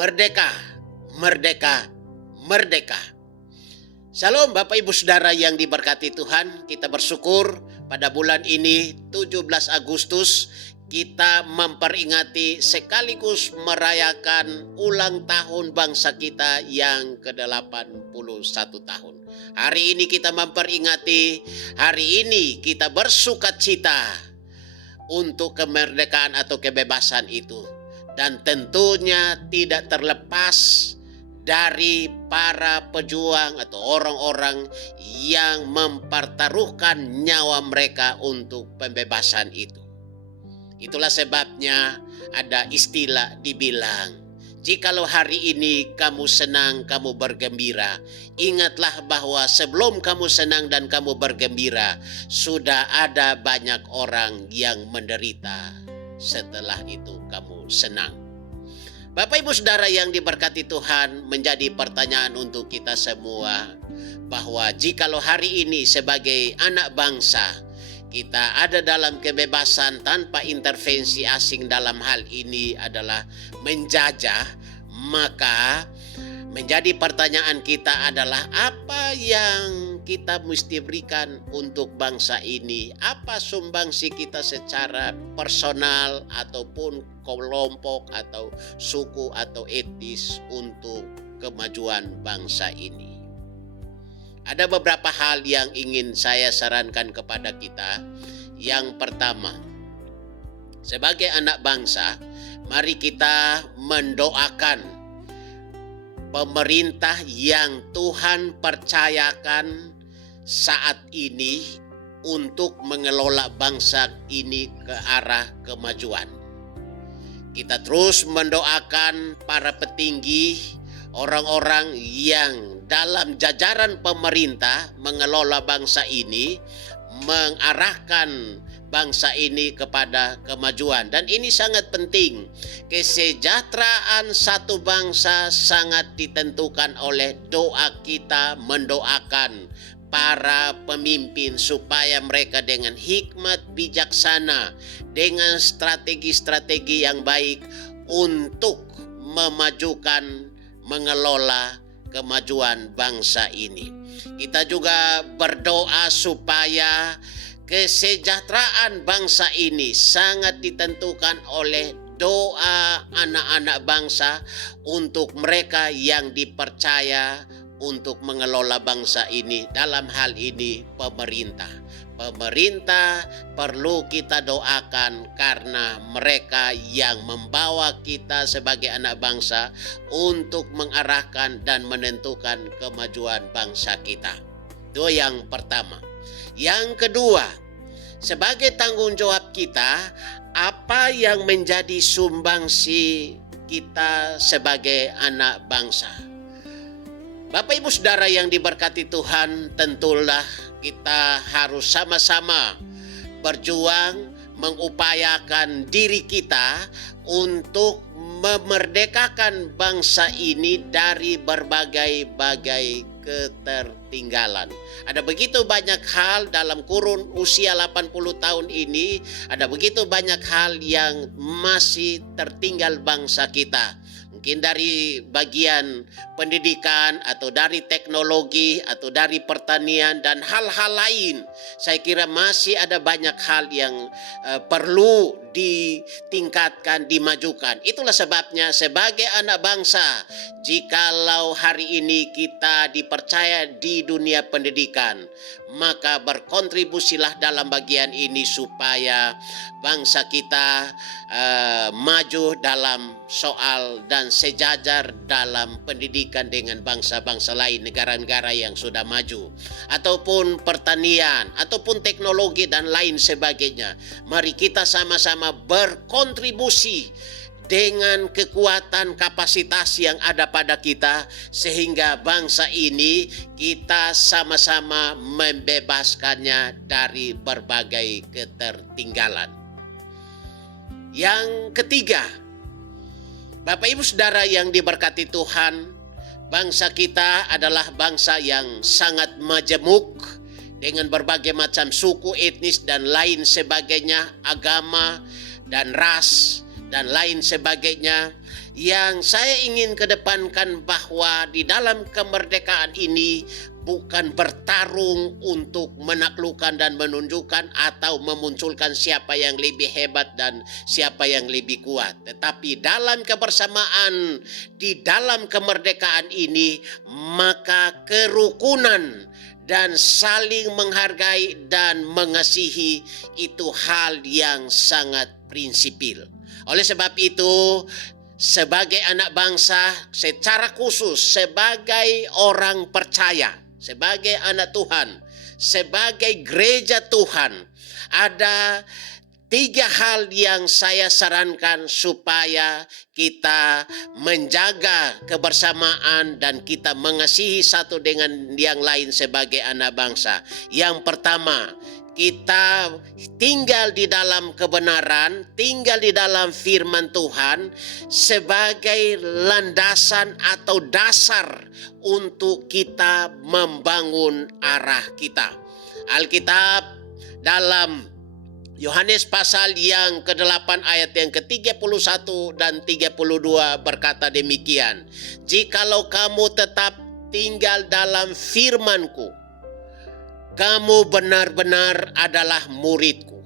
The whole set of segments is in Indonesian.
Merdeka, merdeka, merdeka. Shalom Bapak Ibu Saudara yang diberkati Tuhan. Kita bersyukur pada bulan ini 17 Agustus kita memperingati sekaligus merayakan ulang tahun bangsa kita yang ke-81 tahun. Hari ini kita memperingati, hari ini kita bersukacita untuk kemerdekaan atau kebebasan itu. Dan tentunya tidak terlepas dari para pejuang atau orang-orang yang mempertaruhkan nyawa mereka untuk pembebasan itu. Itulah sebabnya ada istilah dibilang, jikalau hari ini kamu senang, kamu bergembira, ingatlah bahwa sebelum kamu senang dan kamu bergembira, sudah ada banyak orang yang menderita setelah itu kamu senang. Bapak Ibu Saudara yang diberkati Tuhan, menjadi pertanyaan untuk kita semua bahwa jikalau hari ini sebagai anak bangsa kita ada dalam kebebasan tanpa intervensi asing, dalam hal ini adalah menjajah, maka menjadi pertanyaan kita adalah apa yang kita mesti berikan untuk bangsa ini? Apa sumbangsi kita secara personal ataupun kelompok atau suku atau etnis untuk kemajuan bangsa ini? Ada beberapa hal yang ingin saya sarankan kepada kita. Yang pertama, sebagai anak bangsa, mari kita mendoakan pemerintah yang Tuhan percayakan saat ini untuk mengelola bangsa ini ke arah kemajuan. Kita terus mendoakan para petinggi, orang-orang yang dalam jajaran pemerintah mengelola bangsa ini, mengarahkan bangsa ini kepada kemajuan. Dan ini sangat penting. Kesejahteraan satu bangsa sangat ditentukan oleh doa kita mendoakan para pemimpin supaya mereka dengan hikmat bijaksana, dengan strategi-strategi yang baik untuk memajukan, mengelola kemajuan bangsa ini. Kita juga berdoa supaya kesejahteraan bangsa ini sangat ditentukan oleh doa anak-anak bangsa untuk mereka yang dipercaya untuk mengelola bangsa ini, dalam hal ini pemerintah. Pemerintah perlu kita doakan karena mereka yang membawa kita sebagai anak bangsa untuk mengarahkan dan menentukan kemajuan bangsa kita. Itu yang pertama. Yang kedua, sebagai tanggung jawab kita, apa yang menjadi sumbangsi kita sebagai anak bangsa? Bapak Ibu Saudara yang diberkati Tuhan, tentulah kita harus sama-sama berjuang mengupayakan diri kita untuk memerdekakan bangsa ini dari berbagai-bagai ketertinggalan. Ada begitu banyak hal dalam kurun usia 80 tahun ini, ada begitu banyak hal yang masih tertinggal bangsa kita. Mungkin dari bagian pendidikan atau dari teknologi atau dari pertanian dan hal-hal lain. Saya kira masih ada banyak hal yang perlu ditingkatkan, dimajukan. Itulah sebabnya sebagai anak bangsa, jikalau hari ini kita dipercaya di dunia pendidikan, maka berkontribusilah dalam bagian ini supaya bangsa kita maju dalam soal dan sejajar dalam pendidikan dengan bangsa-bangsa lain, negara-negara yang sudah maju, ataupun pertanian, ataupun teknologi dan lain sebagainya. Mari kita sama-sama berkontribusi dengan kekuatan kapasitas yang ada pada kita, sehingga bangsa ini kita sama-sama membebaskannya dari berbagai ketertinggalan. Yang ketiga, Bapak Ibu Saudara yang diberkati Tuhan, bangsa kita adalah bangsa yang sangat majemuk dengan berbagai macam suku, etnis dan lain sebagainya, agama dan ras dan lain sebagainya, Yang saya ingin kedepankan bahwa di dalam kemerdekaan ini bukan bertarung untuk menaklukkan dan menunjukkan atau memunculkan siapa yang lebih hebat dan siapa yang lebih kuat. Tetapi dalam kebersamaan, di dalam kemerdekaan ini, maka kerukunan dan saling menghargai dan mengasihi itu hal yang sangat prinsipil. Oleh sebab itu, sebagai anak bangsa, secara khusus sebagai orang percaya, sebagai anak Tuhan, sebagai gereja Tuhan, ada 3 hal yang saya sarankan supaya kita menjaga kebersamaan dan kita mengasihi satu dengan yang lain sebagai anak bangsa. Yang pertama, kita tinggal di dalam kebenaran, tinggal di dalam firman Tuhan sebagai landasan atau dasar untuk kita membangun arah kita. Alkitab dalam Yohanes pasal yang ke-8 ayat yang ke-31 dan 32 berkata demikian, "Jikalau kamu tetap tinggal dalam firman-Ku, kamu benar-benar adalah murid-Ku,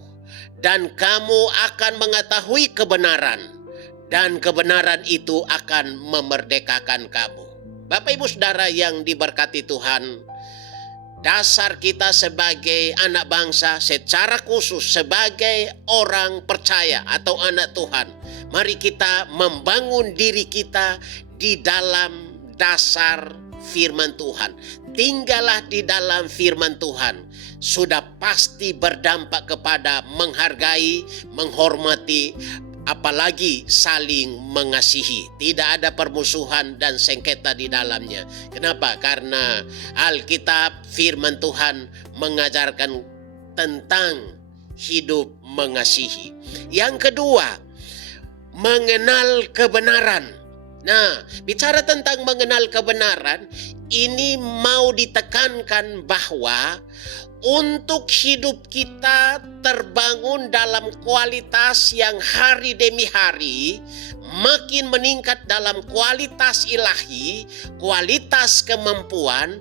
dan kamu akan mengetahui kebenaran, dan kebenaran itu akan memerdekakan kamu." Bapak Ibu Saudara yang diberkati Tuhan, dasar kita sebagai anak bangsa, secara khusus sebagai orang percaya atau anak Tuhan, mari kita membangun diri kita di dalam dasar firman Tuhan. Tinggallah di dalam firman Tuhan, sudah pasti berdampak kepada menghargai, menghormati, apalagi saling mengasihi. Tidak ada permusuhan dan sengketa di dalamnya. Kenapa? Karena Alkitab, firman Tuhan mengajarkan tentang hidup mengasihi. Yang kedua, mengenal kebenaran. Nah, bicara tentang mengenal kebenaran, ini mau ditekankan bahwa untuk hidup kita terbangun dalam kualitas yang hari demi hari makin meningkat dalam kualitas ilahi, kualitas kemampuan,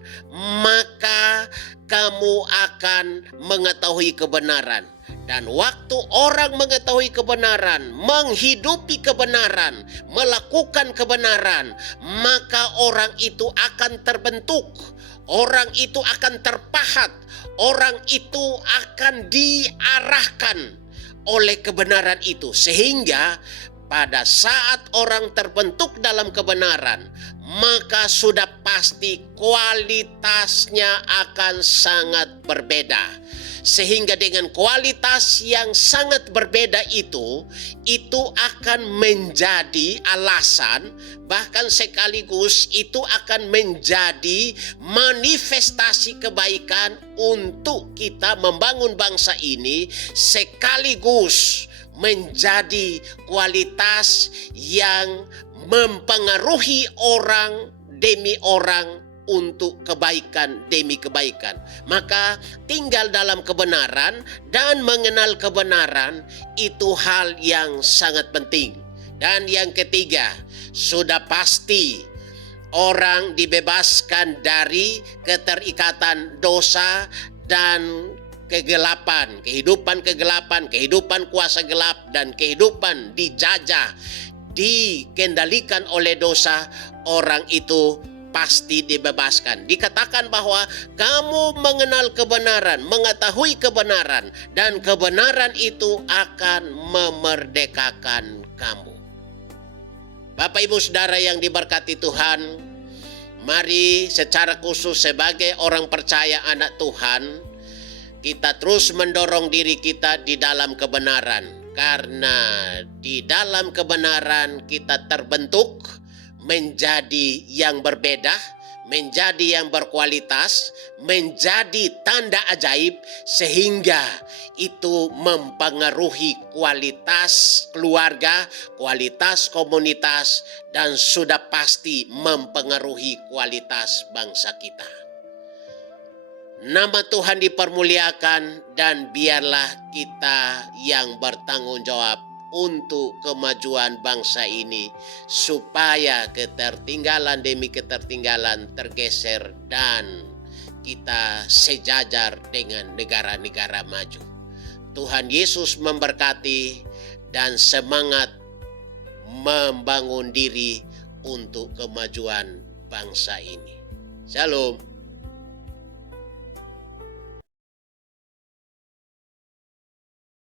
maka kamu akan mengetahui kebenaran. Dan waktu orang mengetahui kebenaran, menghidupi kebenaran, melakukan kebenaran, maka orang itu akan terbentuk, orang itu akan terpahat, orang itu akan diarahkan oleh kebenaran itu. Sehingga pada saat orang terbentuk dalam kebenaran, maka sudah pasti kualitasnya akan sangat berbeda. Sehingga dengan kualitas yang sangat berbeda itu akan menjadi alasan, bahkan sekaligus itu akan menjadi manifestasi kebaikan untuk kita membangun bangsa ini, sekaligus menjadi kualitas yang mempengaruhi orang demi orang untuk kebaikan demi kebaikan. Maka tinggal dalam kebenaran dan mengenal kebenaran itu hal yang sangat penting. Dan yang ketiga, sudah pasti orang dibebaskan dari keterikatan dosa dan kegelapan, kehidupan kuasa gelap dan kehidupan dijajah, dikendalikan oleh dosa. Orang itu pasti dibebaskan. Dikatakan bahwa kamu mengenal kebenaran, mengetahui kebenaran, dan kebenaran itu akan memerdekakan kamu. Bapak Ibu Saudara yang diberkati Tuhan, mari secara khusus sebagai orang percaya anak Tuhan, kita terus mendorong diri kita di dalam kebenaran. Karena di dalam kebenaran kita terbentuk menjadi yang berbeda, menjadi yang berkualitas, menjadi tanda ajaib, sehingga itu mempengaruhi kualitas keluarga, kualitas komunitas, dan sudah pasti mempengaruhi kualitas bangsa kita. Nama Tuhan dipermuliakan, dan biarlah kita yang bertanggung jawab untuk kemajuan bangsa ini, supaya ketertinggalan demi ketertinggalan tergeser dan kita sejajar dengan negara-negara maju. Tuhan Yesus memberkati dan semangat membangun diri untuk kemajuan bangsa ini. Shalom.